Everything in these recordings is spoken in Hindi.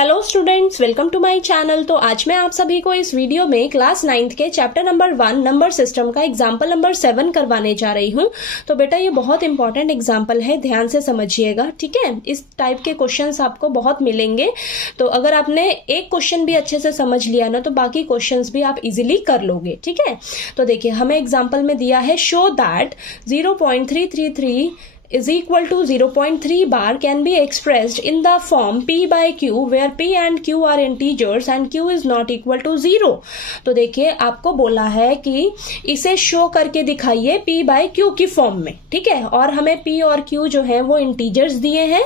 Hello students, welcome to my channel. तो आज मैं आप सभी को इस वीडियो में क्लास 9th के चैप्टर नंबर 1 नंबर सिस्टम का एग्जाम्पल नंबर 7 करवाने जा रही हूँ। तो बेटा ये बहुत इंपॉर्टेंट एग्जाम्पल है, ध्यान से समझिएगा, ठीक है। इस टाइप के क्वेश्चंस आपको बहुत मिलेंगे, तो अगर आपने एक क्वेश्चन भी अच्छे से समझ लिया ना तो बाकी क्वेश्चंस भी आप इजीली कर लोगे, ठीक है। तो देखिए हमें एग्जाम्पल में दिया है, show that 0.333 is equal to 0.3 bar can be expressed in the form p by q where p and q are integers and q is not equal to 0। तो देखिए आपको बोला है कि इसे शो करके दिखाइए p by q की फॉर्म में, ठीक है। और हमें p और q जो है वो इंटीजर्स दिए हैं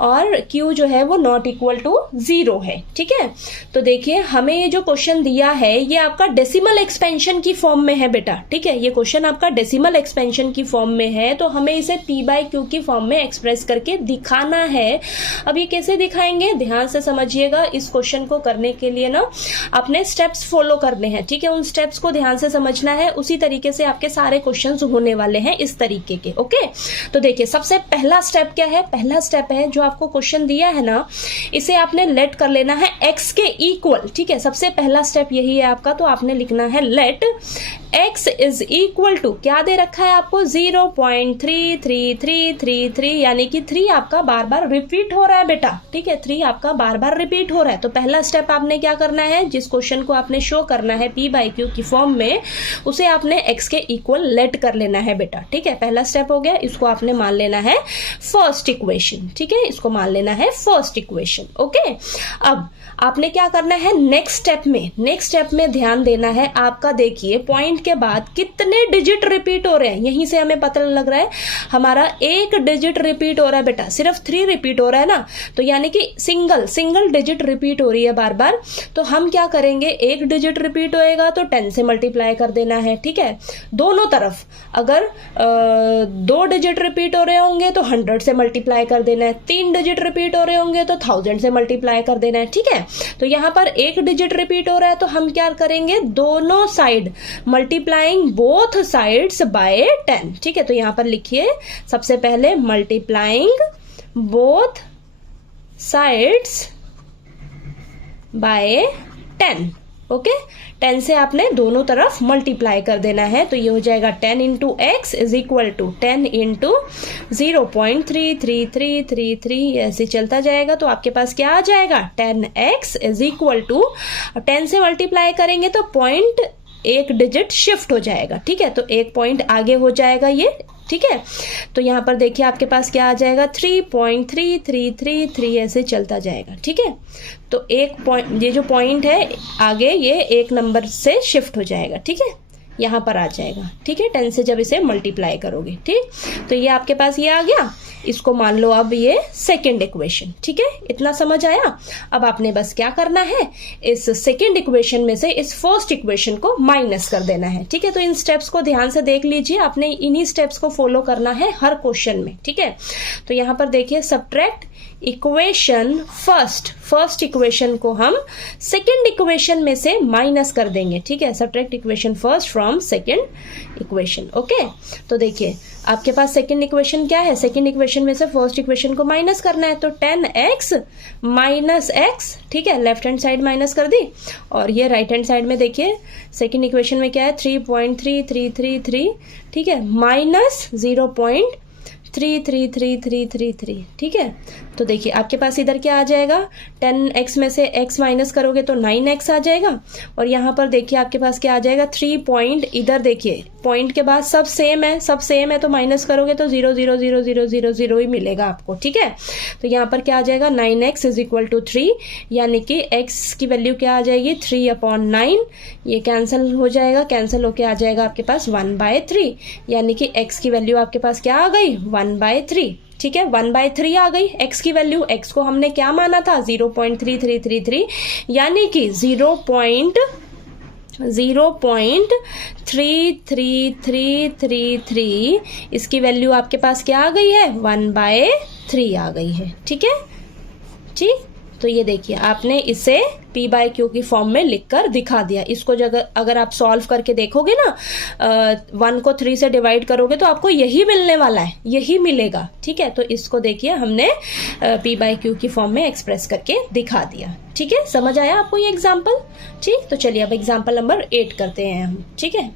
और q जो है वो नॉट इक्वल टू 0 है, ठीक है। तो देखिए हमें ये जो क्वेश्चन दिया है ये आपका डेसिमल एक्सपेंशन की फॉर्म में है बेटा, ठीक है। ये क्वेश्चन आपका डेसिमल एक्सपेंशन की फॉर्म में है, तो हमें इसे p by q की फॉर्म में एक्सप्रेस करके दिखाना है। अब ये कैसे दिखाएंगे, ध्यान से समझिएगा। इस क्वेश्चन को करने के लिए ना अपने स्टेप्स फॉलो करने हैं, ठीक है। उन स्टेप्स को ध्यान से समझना है, उसी तरीके से आपके सारे क्वेश्चंस होने वाले हैं इस तरीके के, ओके। तो देखिए सबसे पहला स्टेप क्या है, पहला स्टेप है जो आपको क्वेश्चन दिया है ना, इसे आपने लेट कर लेना है x के इक्वल, ठीक है। सबसे पहला स्टेप यही है आपका। तो आपने लिखना है let x is equal to, क्या दे रखा है आपको, 0.3333, यानी कि 3 आपका बार बार रिपीट हो रहा है बेटा, ठीक है। 3 आपका बार बार रिपीट हो रहा है। तो पहला स्टेप आपने क्या करना है, जिस क्वेश्चन को आपने शो करना है p by q की फॉर्म में, उसे आपने x के इक्वल लेट कर लेना है बेटा, ठीक है। पहला स्टेप हो गया, इसको आपने मान लेना है फर्स्ट इक्वेशन, ठीक है। इसको मान लेना है फर्स्ट इक्वेशन, ओके। अब आपने क्या करना है नेक्स्ट स्टेप में ध्यान देना है आपका। देखिए पॉइंट के बाद कितने डिजिट रिपीट हो रहे हैं, यहीं से हमें पता लग रहा है हमारा एक डिजिट रिपीट हो रहा है बेटा, सिर्फ 3 रिपीट हो रहा है ना। तो यानी कि सिंगल डिजिट रिपीट हो रही है बार बार। तो हम क्या करेंगे, एक डिजिट रिपीट होएगा तो 10 से मल्टीप्लाई कर देना है, ठीक है। दोनों तरफ अगर 2 डिजिट रिपीट हो रहे होंगे तो 100 से मल्टीप्लाई कर देना है, 3 डिजिट रिपीट हो रहे होंगे तो 1000 से मल्टीप्लाई कर देना है, ठीक है। तो यहां पर एक डिजिट रिपीट हो रहा है तो हम क्या करेंगे, दोनों side multiplying both sides by 10, ठीक है। तो यहां पर लिखिए सबसे पहले multiplying both sides by 10, okay. 10 से आपने दोनों तरफ मल्टीप्लाई कर देना है। तो ये हो जाएगा 10 into x is equal to 10 into 0.33333, ऐसे चलता जाएगा। तो आपके पास क्या आ जाएगा, 10x इज इक्वल टू, 10 से मल्टीप्लाई करेंगे तो पॉइंट एक डिजिट शिफ्ट हो जाएगा, ठीक है। तो एक पॉइंट आगे हो जाएगा ये, ठीक है। तो यहां पर देखिए आपके पास क्या आ जाएगा, 3.3333, ऐसे चलता जाएगा, ठीक है। तो एक पॉइंट, ये जो पॉइंट है आगे ये एक नंबर से शिफ्ट हो जाएगा, ठीक है, यहां पर आ जाएगा, ठीक है। 10 से जब इसे मल्टीप्लाई करोगे, ठीक। तो ये आपके पास ये आ गया, इसको मान लो अब ये सेकंड इक्वेशन, ठीक है। इतना समझ आया। अब आपने बस क्या करना है, इस सेकंड इक्वेशन में से इस फर्स्ट इक्वेशन को माइनस कर देना है, ठीक है। तो इन स्टेप्स को ध्यान से देख लीजिए, आपने इन्हीं स्टेप्स को फॉलो करना है हर क्वेश्चन में, ठीक है। तो यहां पर देखिए सब्ट्रैक्ट इक्वेशन फर्स्ट इक्वेशन को हम सेकंड इक्वेशन में से माइनस कर देंगे, ठीक है। Subtract equation first from second equation, okay. तो देखिए आपके पास सेकंड इक्वेशन क्या है, सेकंड इक्वेशन में से फर्स्ट इक्वेशन को माइनस करना है। तो 10x माइनस एक्स, ठीक है, लेफ्ट हैंड साइड माइनस कर दी। और ये राइट हैंड साइड में देखिए सेकंड इक्वेशन में क्या है, 3.3333, ठीक है, माइनस 0.333333, ठीक है। तो देखिए आपके पास इधर क्या आ जाएगा, 10x में से x माइनस करोगे तो 9x आ जाएगा। और यहाँ पर देखिए आपके पास क्या आ जाएगा, 3 पॉइंट, इधर देखिए पॉइंट के बाद सब सेम है तो माइनस करोगे तो 0 ही मिलेगा आपको, ठीक है। तो यहाँ पर क्या आ जाएगा, 9x इज इक्वल टू 3, यानी कि x की वैल्यू क्या आ जाएगी, 3/9। ये कैंसिल हो जाएगा, कैंसिल होके आ जाएगा आपके पास 1/3, यानी कि x की वैल्यू आपके पास क्या आ गई, 1/3, ठीक है। 1/3 आ गई x की वैल्यू। x को हमने क्या माना था, 0.3333, यानी कि 0.33333, इसकी वैल्यू आपके पास क्या आ गई है, 1/3 आ गई है, ठीक है, ठीक। तो ये देखिए आपने इसे P बाय Q की फॉर्म में लिखकर दिखा दिया। इसको अगर आप सॉल्व करके देखोगे ना, 1 को 3 से डिवाइड करोगे तो आपको यही मिलने वाला है, यही मिलेगा। ठीक है, तो इसको देखिए हमने P बाय Q की फॉर्म में एक्सप्रेस करके दिखा दिया। ठीक है, समझ आया आपको ये एग्जाम्पल? ठीक, तो चलिए अब एग्जाम्पल नंबर 8 करते हैं हम। ठीक है।